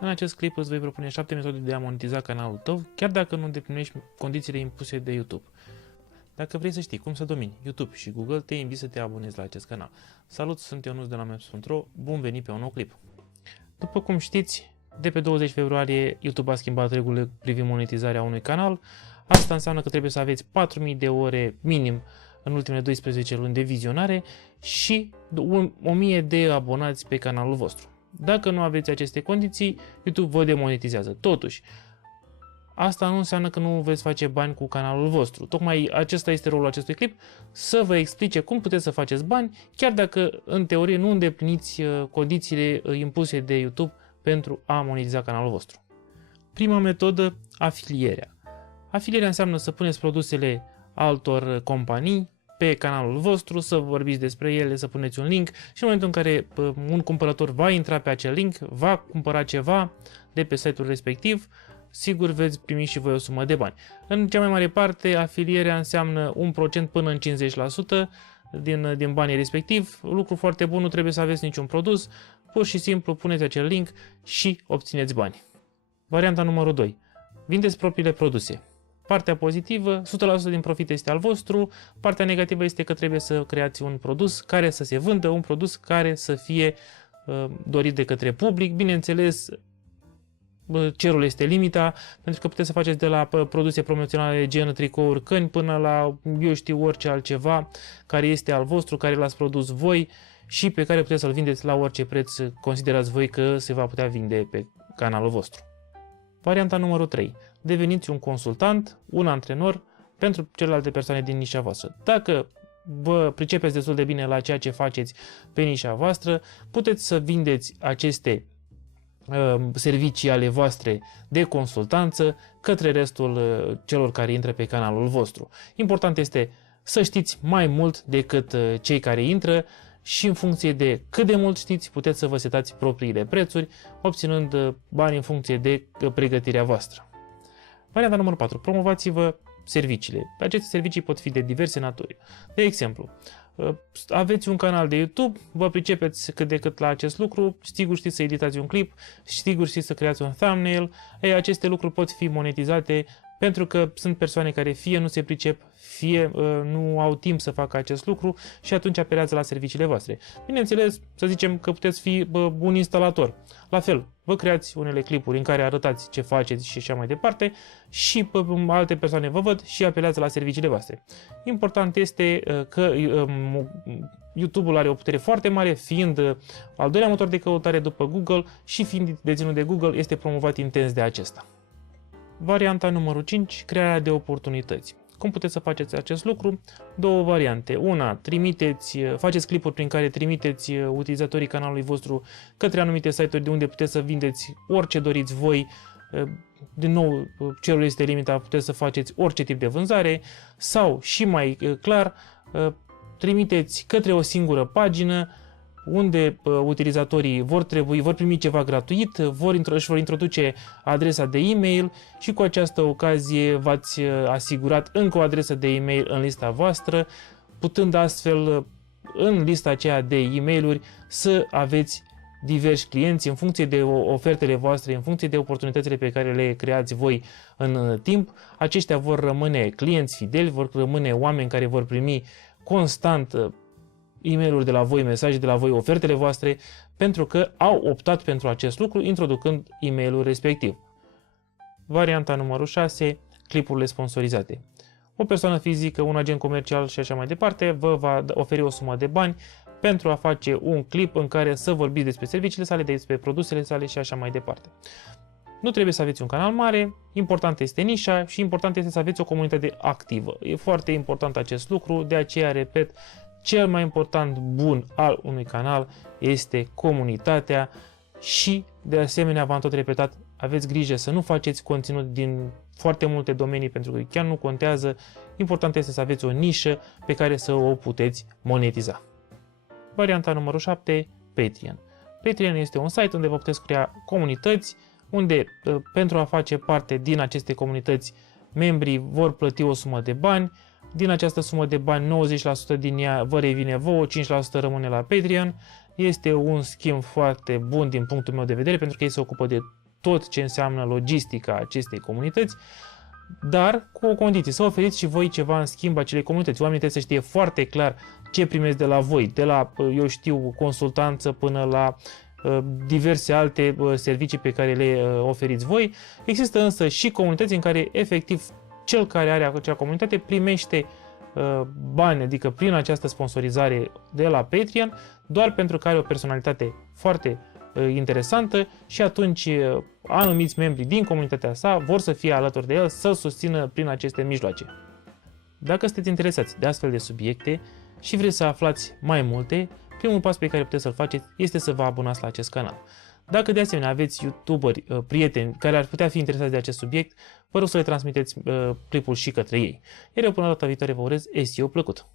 În acest clip îți voi propune 7 metode de a monetiza canalul tău, chiar dacă nu îndeplinești condițiile impuse de YouTube. Dacă vrei să știi cum să domini YouTube și Google, te invit să te abonezi la acest canal. Salut, sunt Ionuț de la Maps.ro, bun venit pe un nou clip. După cum știți, de pe 20 februarie YouTube a schimbat regulile privind monetizarea unui canal. Asta înseamnă că trebuie să aveți 4000 de ore minim în ultimele 12 luni de vizionare și 1000 de abonați pe canalul vostru. Dacă nu aveți aceste condiții, YouTube vă demonetizează. Totuși, asta nu înseamnă că nu veți face bani cu canalul vostru. Tocmai acesta este rolul acestui clip, să vă explice cum puteți să faceți bani, chiar dacă în teorie nu îndepliniți condițiile impuse de YouTube pentru a monetiza canalul vostru. Prima metodă, afilierea. Afilierea înseamnă să puneți produsele altor companii pe canalul vostru, să vorbiți despre ele, să puneți un link și în momentul în care un cumpărător va intra pe acel link, va cumpăra ceva de pe site-ul respectiv, sigur veți primi și voi o sumă de bani. În cea mai mare parte, afilierea înseamnă 1% până în 50% din banii respectiv. Lucru foarte bun, nu trebuie să aveți niciun produs, pur și simplu puneți acel link și obțineți bani. Varianta numărul 2. Vindeți propriile produse. Partea pozitivă, 100% din profit este al vostru, partea negativă este că trebuie să creați un produs care să se vândă, un produs care să fie dorit de către public. Bineînțeles, cerul este limita, pentru că puteți să faceți de la produse promoționale gen tricouri, căni, până la, eu știu, orice altceva care este al vostru, care l-ați produs voi și pe care puteți să-l vindeți la orice preț considerați voi că se va putea vinde pe canalul vostru. Varianta numărul 3. Deveniți un consultant, un antrenor pentru celelalte persoane din nișa voastră. Dacă vă pricepeți destul de bine la ceea ce faceți pe nișa voastră, puteți să vindeți aceste servicii ale voastre de consultanță către restul celor care intră pe canalul vostru. Important este să știți mai mult decât cei care intră și în funcție de cât de mult știți, puteți să vă setați propriile prețuri, obținând bani în funcție de pregătirea voastră. Varianta numărul 4. Promovați-vă serviciile. Aceste servicii pot fi de diverse naturi. De exemplu, aveți un canal de YouTube, vă pricepeți cât de cât la acest lucru, sigur știți să editați un clip, sigur știți să creați un thumbnail, aceste lucruri pot fi monetizate pentru că sunt persoane care fie nu se pricep, fie nu au timp să facă acest lucru și atunci apelează la serviciile voastre. Bineînțeles, să zicem că puteți fi un instalator. La fel, vă creați unele clipuri în care arătați ce faceți și așa mai departe și alte persoane vă văd și apelează la serviciile voastre. Important este că YouTube-ul are o putere foarte mare, fiind al doilea motor de căutare după Google și fiind deținut de Google, este promovat intens de acesta. Varianta numărul 5. Crearea de oportunități. Cum puteți să faceți acest lucru? Două variante. Una, faceți clipuri prin care trimiteți utilizatorii canalului vostru către anumite site-uri de unde puteți să vindeți orice doriți voi. Din nou, cerul este limita, puteți să faceți orice tip de vânzare sau, și mai clar, trimiteți către o singură pagină unde utilizatorii vor primi ceva gratuit, își vor introduce adresa de e-mail și cu această ocazie v-ați asigurat încă o adresă de e-mail în lista voastră, putând astfel în lista aceea de e-mailuri să aveți diversi clienți în funcție de ofertele voastre, în funcție de oportunitățile pe care le creați voi în timp. Aceștia vor rămâne clienți fideli, vor rămâne oameni care vor primi constant e-mail-uri de la voi, mesaje de la voi, ofertele voastre, pentru că au optat pentru acest lucru, introducând e-mailul respectiv. Varianta numărul 6. Clipurile sponsorizate. O persoană fizică, un agent comercial și așa mai departe vă va oferi o sumă de bani pentru a face un clip în care să vorbiți despre serviciile sale, despre produsele sale și așa mai departe. Nu trebuie să aveți un canal mare, important este nișa și important este să aveți o comunitate activă. E foarte important acest lucru, de aceea, repet, cel mai important bun al unui canal este comunitatea și, de asemenea, v-am tot repetat, aveți grijă să nu faceți conținut din foarte multe domenii pentru că chiar nu contează. Important este să aveți o nișă pe care să o puteți monetiza. Varianta numărul 7. Patreon. Patreon este un site unde vă puteți crea comunități, unde pentru a face parte din aceste comunități, membrii vor plăti o sumă de bani. Din această sumă de bani, 90% din ea vă revine vouă, 5% rămâne la Patreon. Este un schimb foarte bun din punctul meu de vedere, pentru că ei se ocupă de tot ce înseamnă logistica acestei comunități, dar cu o condiție, să oferiți și voi ceva în schimb acelei comunități. Oamenii trebuie să știe foarte clar ce primesc de la voi, de la, eu știu, consultanță până la diverse alte servicii pe care le oferiți voi. Există însă și comunități în care efectiv cel care are acea comunitate primește bani, adică prin această sponsorizare de la Patreon, doar pentru că are o personalitate foarte interesantă și atunci anumiți membri din comunitatea sa vor să fie alături de el, să-l susțină prin aceste mijloace. Dacă sunteți interesați de astfel de subiecte și vreți să aflați mai multe, primul pas pe care puteți să-l faceți este să vă abonați la acest canal. Dacă de asemenea aveți youtuberi, prieteni care ar putea fi interesați de acest subiect, vă rog să le transmiteți clipul și către ei. Iar eu până data viitoare vă urez SEO plăcut!